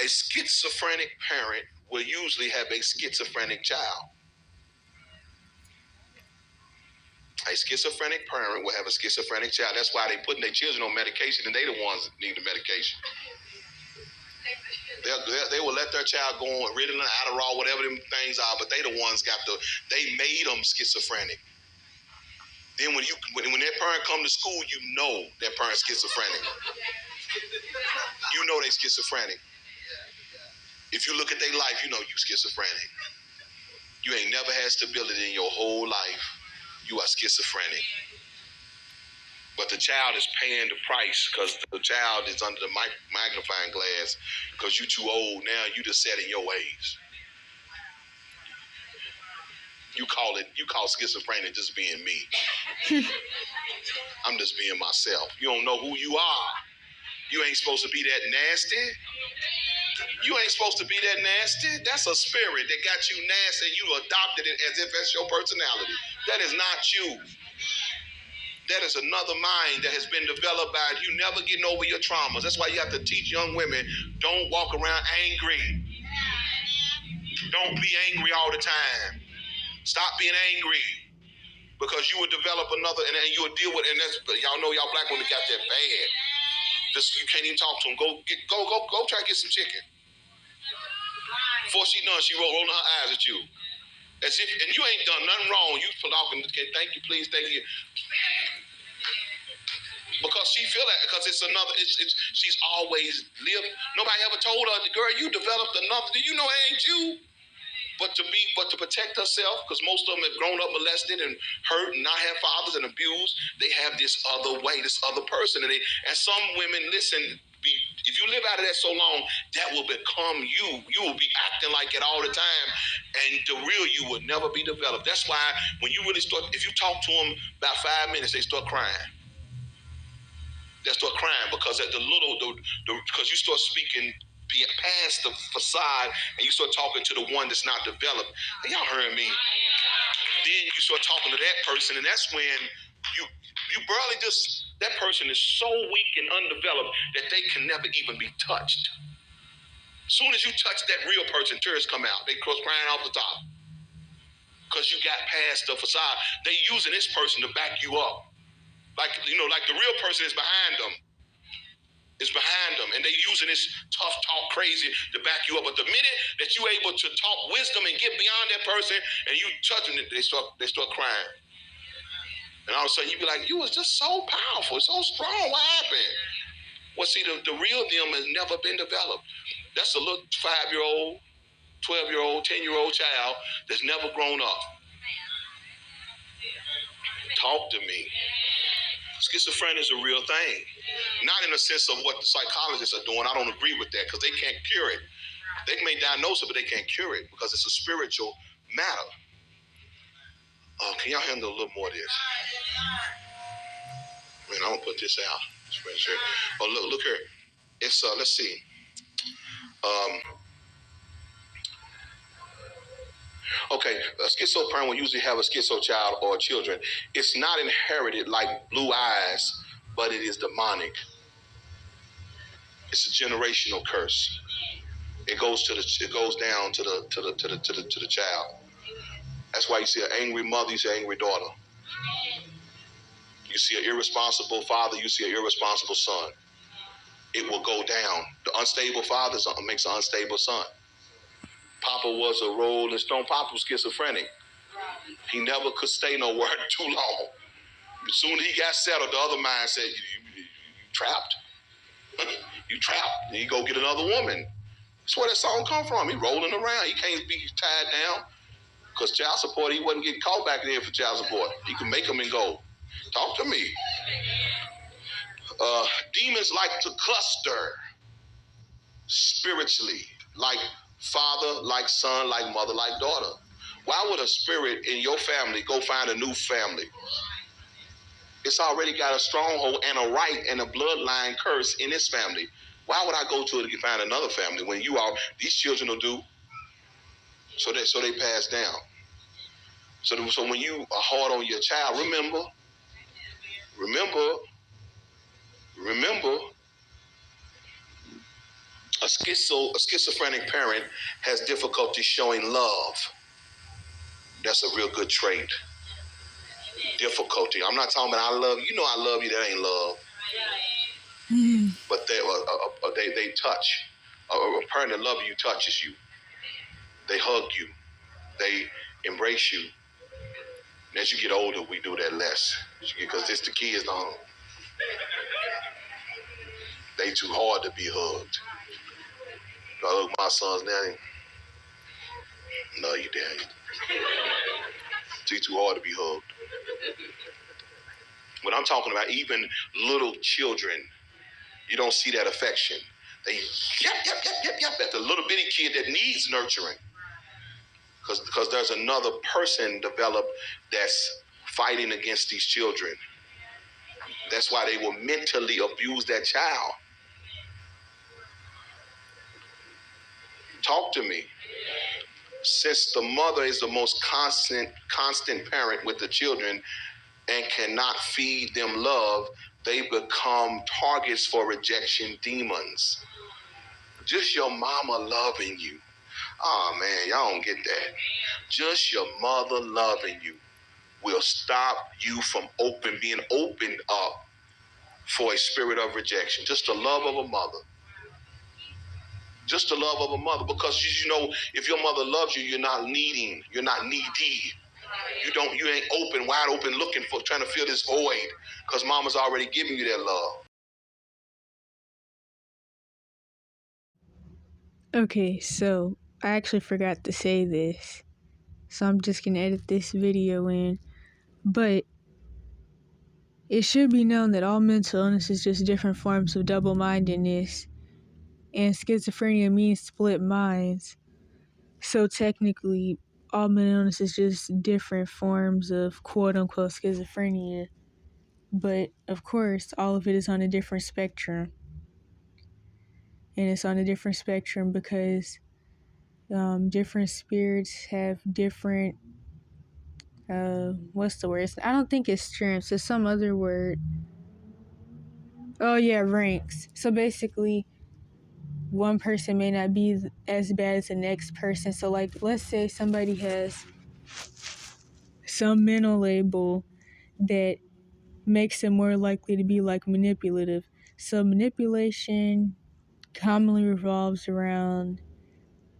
A schizophrenic parent will usually have a schizophrenic child. A schizophrenic parent will have a schizophrenic child. That's why they putting their children on medication, and they the ones that need the medication. They will let their child go on Ritalin, Adderall, whatever them things are, but they the ones they made them schizophrenic. Then when that parent come to school, you know that parent's schizophrenic. You know they schizophrenic. If you look at their life, you know you schizophrenic. You ain't never had stability in your whole life. You are schizophrenic. But the child is paying the price because the child is under the magnifying glass because you too old now. You just set in your ways. You call schizophrenic just being me. I'm just being myself. You don't know who you are. You ain't supposed to be that nasty. You ain't supposed to be that nasty. That's a spirit that got you nasty. You adopted it as if that's your personality. That is not you. That is another mind that has been developed by you never getting over your traumas. That's why you have to teach young women, don't walk around angry. Don't be angry all the time. Stop being angry. Because you will develop another, and you will deal with, and that's, y'all know y'all black women got that bad. You can't even talk to them. Go try to get some chicken. Before she done, she rolling her eyes at you. As if, and you ain't done nothing wrong. You talking, thank you, please, thank you. Because she feel that, because she's always lived. Nobody ever told her, girl, you developed enough. Do you know it ain't you? But to protect herself, because most of them have grown up molested and hurt and not have fathers and abused, they have this other way, this other person. And some women, listen, if you live out of that so long, that will become you. You will be acting like it all the time. And the real you will never be developed. That's why when you really start, if you talk to them about 5 minutes, they start crying. They start crying because because you start speaking past the facade and you start talking to the one that's not developed. And y'all heard me. Then you start talking to that person, and that's when you barely that person is so weak and undeveloped that they can never even be touched. As soon as you touch that real person, tears come out. They cross crying off the top. Because you got past the facade. They using this person to back you up. Like the real person is behind them. Is behind them, and they using this tough talk crazy to back you up. But the minute that you able to talk wisdom and get beyond that person, and you touching it, they start crying. And all of a sudden you be like, you was just so powerful, so strong. What happened? Well, see, the real them has never been developed. That's a little 5-year-old, 12-year-old, 10-year-old child that's never grown up. Talk to me. Schizophrenia is a real thing. Not in the sense of what the psychologists are doing. I don't agree with that because they can't cure it. They may diagnose it, but they can't cure it because it's a spiritual matter. Can y'all handle a little more of this? Man, I'm going to put this out. Oh, look here. It's, let's see. Okay, a schizo parent will usually have a schizo child or children. It's not inherited like blue eyes, but it is demonic. It's a generational curse. It goes down to the child. That's why you see an angry mother, you see an angry daughter. You see an irresponsible father, you see an irresponsible son. It will go down. The unstable father makes an unstable son. Papa was a rolling stone. Papa was schizophrenic. He never could stay nowhere too long. As soon as he got settled, the other mind said, you trapped. You trapped. Then you go get another woman. That's where that song come from. He rolling around. He can't be tied down. Because child support, he wasn't getting called back there for child support. He could make them and go. Talk to me. Demons like to cluster spiritually, like father, like son, like mother, like daughter. Why would a spirit in your family go find a new family? It's already got a stronghold and a right and a bloodline curse in this family. Why would I go to it to find another family when these children will do? So they pass down. So when you are hard on your child, remember, A schizophrenic parent has difficulty showing love. That's a real good trait. Difficulty. I'm not talking about I love you. You know I love you. That ain't love. But they touch. A parent that loves you touches you. They hug you. They embrace you. And as you get older, we do that less. Because it's the kids don't. They too hard to be hugged. I hug my sons now. No, you didn't. They too hard to be hugged. When I'm talking about even little children, you don't see that affection. They yep at the little bitty kid that needs nurturing. Because there's another person developed that's fighting against these children. That's why they will mentally abuse that child. Talk to me. Since the mother is the most constant parent with the children and cannot feed them love, they become targets for rejection demons. Just your mama loving you. Oh man, y'all don't get that. Just your mother loving you will stop you from being opened up for a spirit of rejection. Just the love of a mother. Just the love of a mother. Because you know, if your mother loves you, you're not needy. You ain't wide open looking for, trying to fill this void. Because mama's already giving you that love. Okay, so I actually forgot to say this. So I'm just gonna edit this video in. But it should be known that all mental illness is just different forms of double-mindedness. And schizophrenia means split minds. So technically, all mental illness is just different forms of quote-unquote schizophrenia. But, of course, all of it is on a different spectrum. And it's on a different spectrum because different spirits have different, what's the word? I don't think it's strengths. It's some other word. Oh, yeah, ranks. So basically, one person may not be as bad as the next person. So, like, let's say somebody has some mental label that makes them more likely to be, like, manipulative. So, manipulation commonly revolves around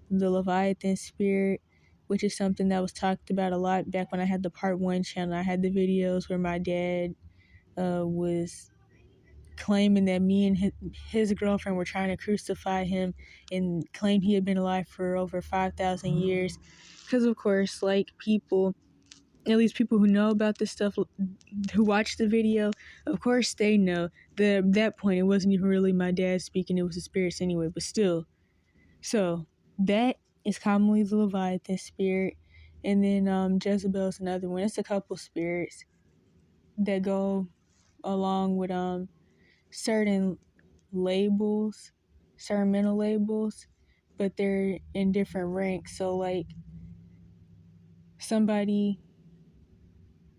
the Leviathan spirit, which is something that was talked about a lot back when I had the Part 1 channel. I had the videos where my dad was claiming that me and his girlfriend were trying to crucify him and claimed he had been alive for over 5,000 years. Because, of course, like people, at least people who know about this stuff, who watch the video, of course they know that at that point it wasn't even really my dad speaking, it was the spirits anyway, but still. So, that is commonly the Leviathan spirit. And then Jezebel's another one. It's a couple spirits that go along with certain labels, certain mental labels, but they're in different ranks. So like somebody,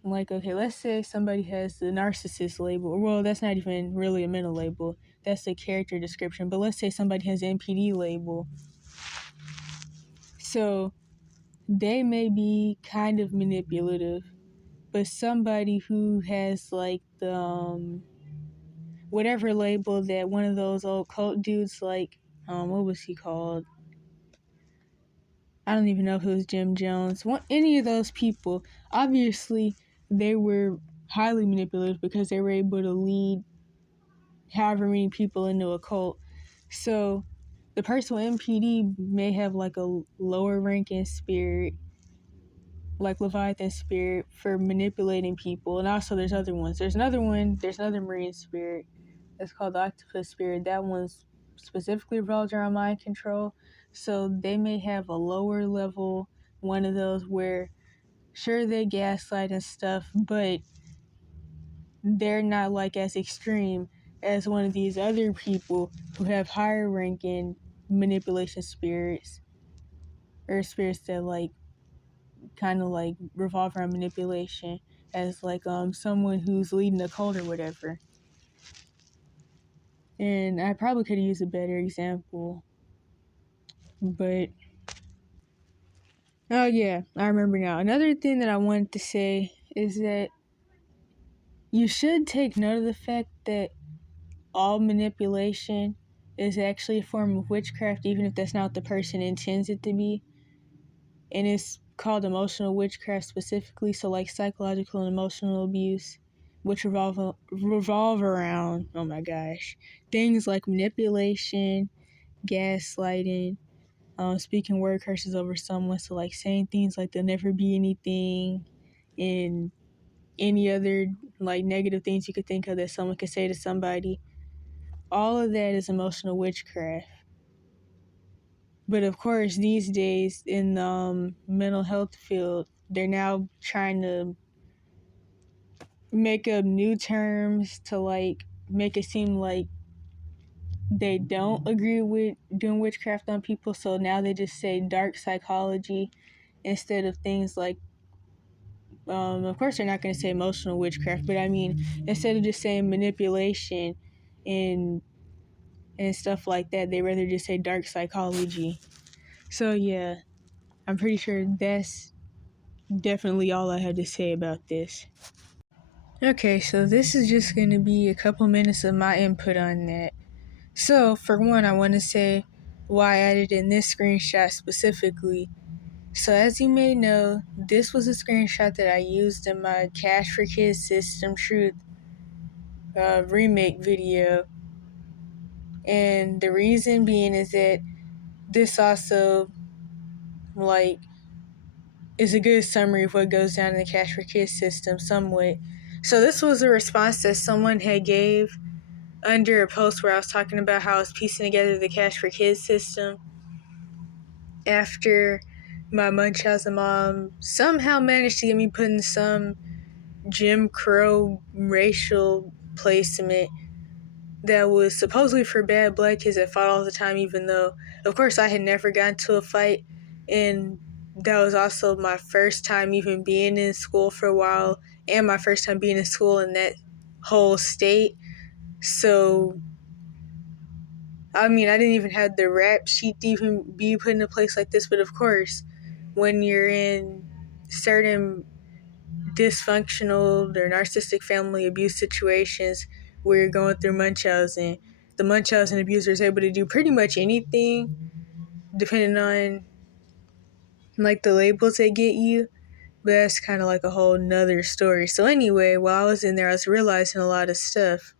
like, okay, let's say somebody has the narcissist label. Well, that's not even really a mental label. That's a character description. But let's say somebody has an NPD label. So they may be kind of manipulative, but somebody who has like the whatever label that one of those old cult dudes, like what was he called? I don't even know if it was Jim Jones. Any of those people, obviously they were highly manipulative because they were able to lead however many people into a cult. So the person with MPD may have like a lower ranking spirit, like Leviathan spirit, for manipulating people. And also there's other ones. There's another marine spirit. It's called the octopus spirit. That one's specifically revolves around mind control. So they may have a lower level one of those where, sure, they gaslight and stuff, but they're not like as extreme as one of these other people who have higher ranking manipulation spirits, or spirits that like kind of like revolve around manipulation, as like someone who's leading a cult or whatever. And I probably could have used a better example, But oh yeah, I remember now. Another thing that I wanted to say is that you should take note of the fact that all manipulation is actually a form of witchcraft, even if that's not what the person intends it to be. And it's called emotional witchcraft specifically. So like psychological and emotional abuse, which revolve around, oh my gosh, things like manipulation, gaslighting, speaking word curses over someone. So like saying things like there'll never be anything, and any other like negative things you could think of that someone could say to somebody. All of that is emotional witchcraft. But of course, these days in the mental health field, they're now trying to make up new terms to like make it seem like they don't agree with doing witchcraft on people. So now they just say dark psychology instead of things like, of course, they're not going to say emotional witchcraft, but I mean, instead of just saying manipulation and stuff like that, they rather just say dark psychology. So yeah, I'm pretty sure that's definitely all I have to say about this. Okay, so this is just going to be a couple minutes of my input on that. So, for one, I want to say why I added in this screenshot specifically. So, as you may know, this was a screenshot that I used in my Cash for Kids System Truth remake video. And the reason being is that this also, like, is a good summary of what goes down in the Cash for Kids system somewhat. So this was a response that someone had gave under a post where I was talking about how I was piecing together the Cash for Kids system after my Munchausen mom somehow managed to get me put in some Jim Crow racial placement that was supposedly for bad black kids that fought all the time, even though, of course, I had never gotten to a fight. And that was also my first time even being in school for a while, and my first time being in school in that whole state. So, I mean, I didn't even have the rap sheet to even be put in a place like this. But of course, when you're in certain dysfunctional or narcissistic family abuse situations where you're going through Munchausen, the Munchausen abuser is able to do pretty much anything depending on like the labels they get you. But that's kind of like a whole nother story. So anyway, while I was in there, I was realizing a lot of stuff,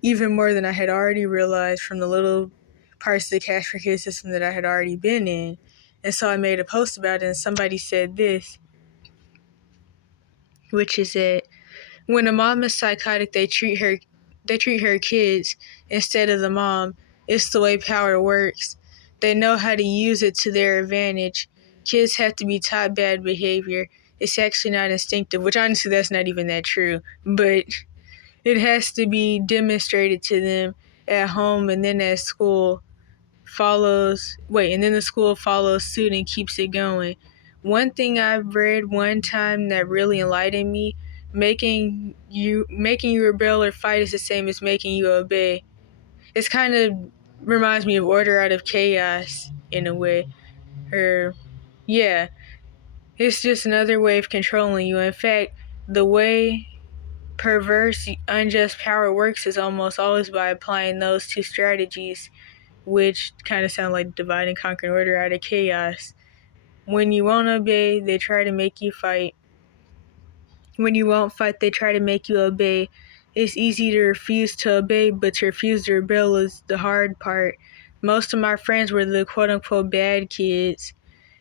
even more than I had already realized from the little parts of the Cash for Kids system that I had already been in. And so I made a post about it, and somebody said this, which is that when a mom is psychotic, they treat her kids instead of the mom. It's the way power works. They know how to use it to their advantage. Kids have to be taught bad behavior. It's actually not instinctive, which honestly that's not even that true. But it has to be demonstrated to them at home, and then at school and then the school follows suit and keeps it going. One thing I've read one time that really enlightened me, making you rebel or fight is the same as making you obey. It's kind of reminds me of order out of chaos in a way. Or yeah, it's just another way of controlling you. In fact, the way perverse, unjust power works is almost always by applying those two strategies, which kind of sound like divide and conquer and order out of chaos. When you won't obey, they try to make you fight. When you won't fight, they try to make you obey. It's easy to refuse to obey, but to refuse to rebel is the hard part. Most of my friends were the quote-unquote bad kids,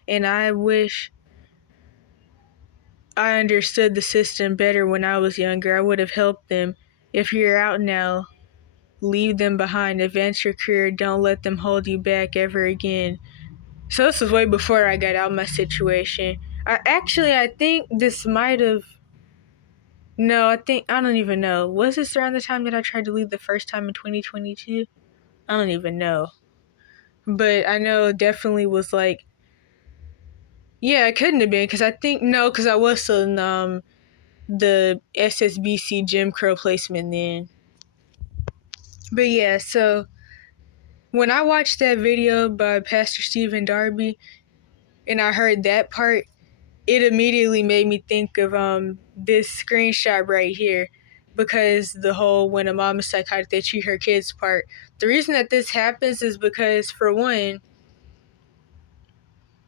and I wish I understood the system better when I was younger. I would have helped them. If you're out now, leave them behind. Advance your career. Don't let them hold you back ever again. So this was way before I got out of my situation. I think this might have... No, I don't even know. Was this around the time that I tried to leave the first time in 2022? I don't even know. But I know it definitely was like... Yeah, it couldn't have been, because because I was still in the SSBC Jim Crow placement then. But yeah, so When I watched that video by Pastor Stephen Darby and I heard that part, it immediately made me think of this screenshot right here, because the whole when a mom is psychotic they treat her kids part. The reason that this happens is because, for one,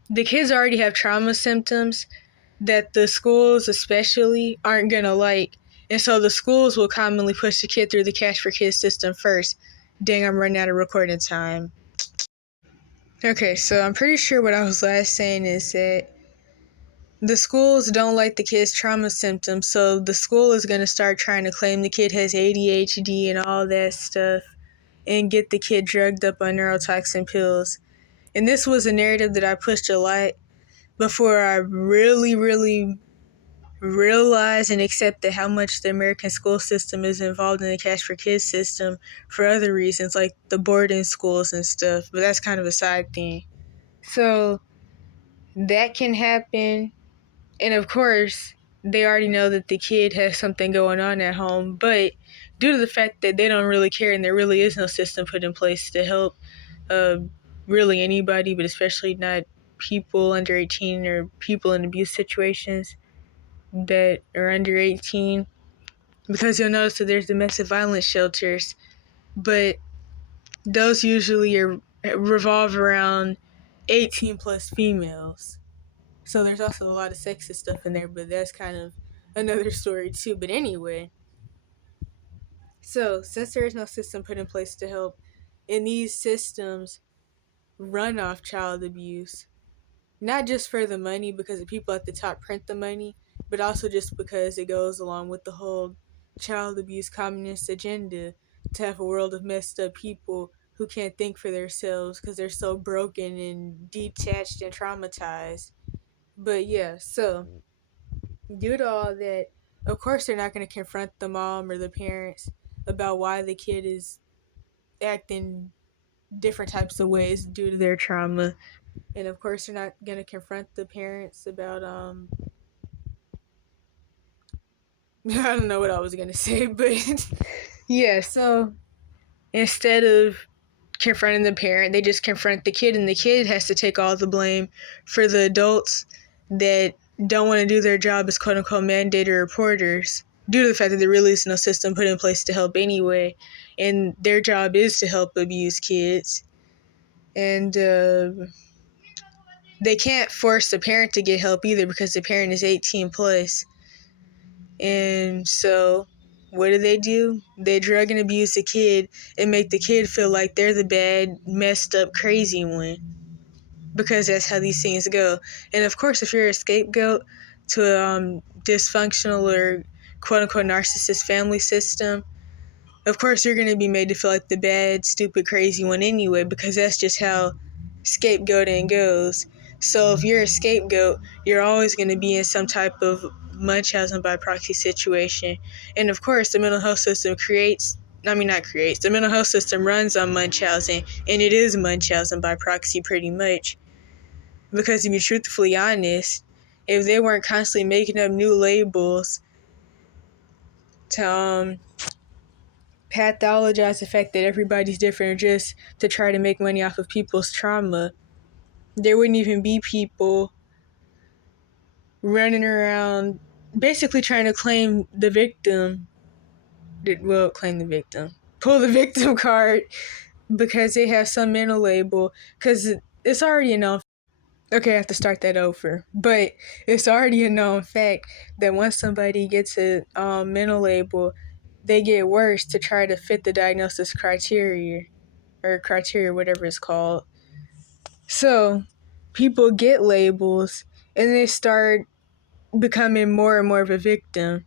the kids already have trauma symptoms that the schools especially aren't gonna like, and so the schools will commonly push the kid through the cash for kids system first. Dang, I'm running out of recording time. Okay, so I'm pretty sure what I was last saying is that the schools don't like the kid's trauma symptoms, so the school is going to start trying to claim the kid has ADHD and all that stuff and get the kid drugged up on neurotoxin pills. And this was a narrative that I pushed a lot before I really realized and accepted how much the American school system is involved in the cash for kids system for other reasons, like the boarding schools and stuff, but that's kind of a side thing. So that can happen. And of course, they already know that the kid has something going on at home, but due to the fact that they don't really care and there really is no system put in place to help really anybody, but especially not people under 18 or people in abuse situations that are under 18, because you'll notice that there's domestic violence shelters, but those usually revolve around 18 plus females. So there's also a lot of sexist stuff in there, but that's kind of another story too. But anyway, so since there is no system put in place to help, and these systems run off child abuse, not just for the money because the people at the top print the money, but also just because it goes along with the whole child abuse communist agenda to have a world of messed up people who can't think for themselves because they're so broken and detached and traumatized. But yeah, so due to all that, of course they're not going to confront the mom or the parents about why the kid is acting different types of ways due to their trauma. And of course they're not going to confront the parents about I don't know what I was going to say, but yeah, so instead of confronting the parent, they just confront the kid, and the kid has to take all the blame for the adults that don't want to do their job as quote unquote mandated reporters due to the fact that there really is no system put in place to help anyway, and their job is to help abuse kids. And they can't force the parent to get help either because the parent is 18 plus. And so what do? They drug and abuse the kid and make the kid feel like they're the bad, messed up, crazy one. Because that's how these things go. And of course, if you're a scapegoat to a dysfunctional or quote-unquote narcissist family system, of course you're going to be made to feel like the bad, stupid, crazy one anyway, because that's just how scapegoating goes. So if you're a scapegoat, you're always going to be in some type of Munchausen by proxy situation. And of course, the mental health system the mental health system runs on Munchausen, and it is Munchausen by proxy pretty much. Because to be truthfully honest, if they weren't constantly making up new labels to pathologize the fact that everybody's different just to try to make money off of people's trauma, there wouldn't even be people running around basically trying to claim the victim. Pull the victim card because they have some mental label, because it's already a known. Okay, I have to start that over. But it's already a known fact that once somebody gets a mental label, they get worse to try to fit the diagnosis criteria, whatever it's called. So people get labels and they start becoming more and more of a victim.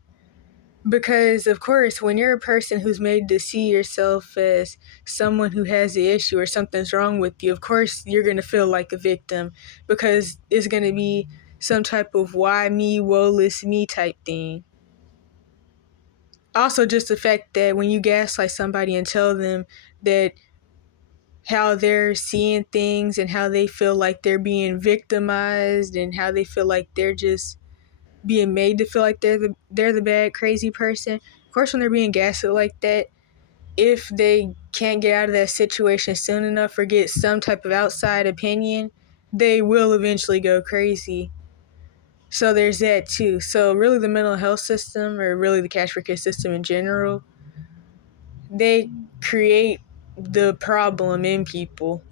Because, of course, when you're a person who's made to see yourself as someone who has the issue or something's wrong with you, of course, you're going to feel like a victim because it's going to be some type of why me, woeless me type thing. Also, just the fact that when you gaslight somebody and tell them that how they're seeing things and how they feel like they're being victimized and how they feel like they're just being made to feel like they're the bad crazy person. Of course, when they're being gaslit like that, if they can't get out of that situation soon enough or get some type of outside opinion, they will eventually go crazy. So there's that too. So really the mental health system, or really the cash for kids system in general, they create the problem in people.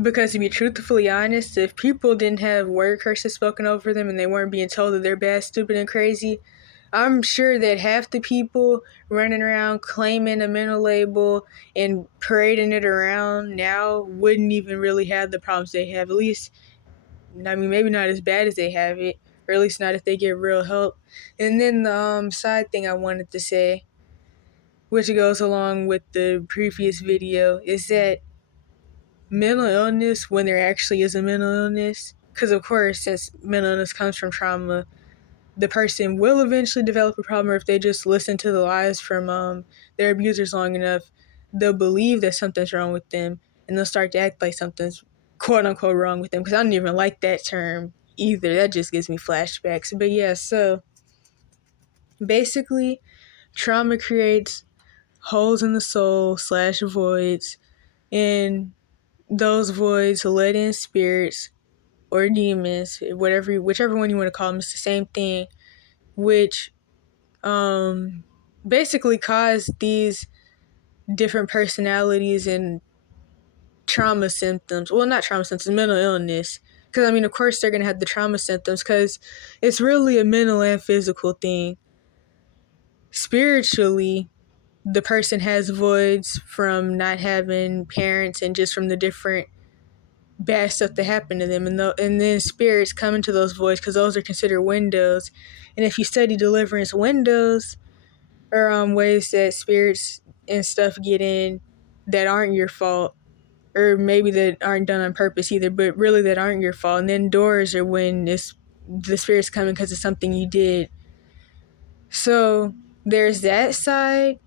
Because to be truthfully honest, if people didn't have word curses spoken over them and they weren't being told that they're bad, stupid, and crazy, I'm sure that half the people running around claiming a mental label and parading it around now wouldn't even really have the problems they have. At least, I mean, maybe not as bad as they have it, or at least not if they get real help. And then the side thing I wanted to say, which goes along with the previous video, is that mental illness, when there actually is a mental illness, because of course, since mental illness comes from trauma, the person will eventually develop a problem, or if they just listen to the lies from their abusers long enough, they'll believe that something's wrong with them, and they'll start to act like something's quote unquote wrong with them, because I don't even like that term either. That just gives me flashbacks. But yeah, so basically, trauma creates holes in the soul / voids, and those voids let in spirits or demons, whichever one you want to call them. It's the same thing, which basically cause these different personalities and trauma symptoms. Well, not trauma symptoms, mental illness. Because, I mean, of course they're going to have the trauma symptoms because it's really a mental and physical thing. Spiritually, the person has voids from not having parents and just from the different bad stuff that happened to them. And then spirits come into those voids because those are considered windows. And if you study deliverance, windows or ways that spirits and stuff get in that aren't your fault, or maybe that aren't done on purpose either, but really that aren't your fault. And then doors are when the spirits coming because of something you did. So there's that side,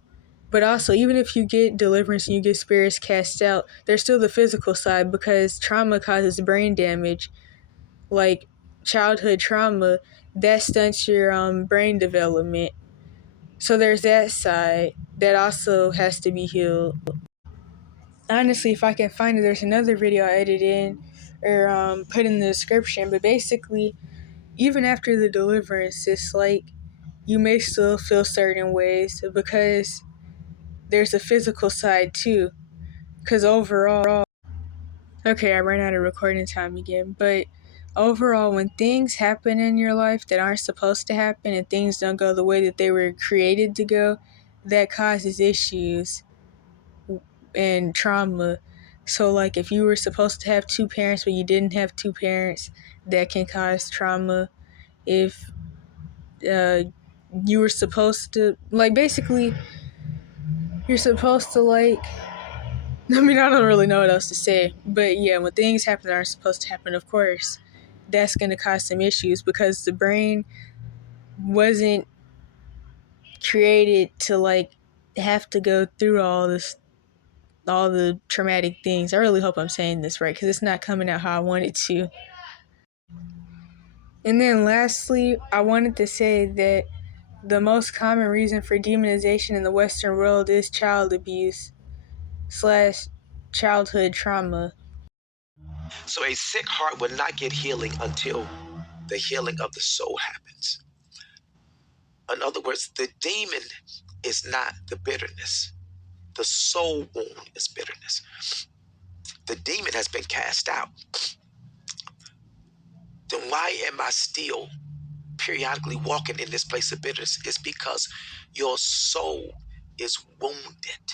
but also even if you get deliverance and you get spirits cast out, there's still the physical side because trauma causes brain damage, like childhood trauma that stunts your brain development. So there's that side that also has to be healed. Honestly, if I can find it, there's another video I edited in or put in the description. But basically, even after the deliverance, it's like you may still feel certain ways because there's a physical side too. Because overall, okay, I ran out of recording time again. But overall, when things happen in your life that aren't supposed to happen and things don't go the way that they were created to go, that causes issues and trauma. So, like, if you were supposed to have two parents but you didn't have two parents, that can cause trauma. If you were supposed to, like, basically, you're supposed to, like, I mean, I don't really know what else to say. But yeah, when things happen that aren't supposed to happen, of course, that's going to cause some issues because the brain wasn't created to, like, have to go through all the traumatic things. I really hope I'm saying this right because it's not coming out how I want it to. And then lastly, I wanted to say that the most common reason for demonization in the Western world is child abuse / childhood trauma. So a sick heart will not get healing until the healing of the soul happens. In other words, the demon is not the bitterness. The soul wound is bitterness. The demon has been cast out. Then why am I still periodically walking in this place of bitterness? It's because your soul is wounded.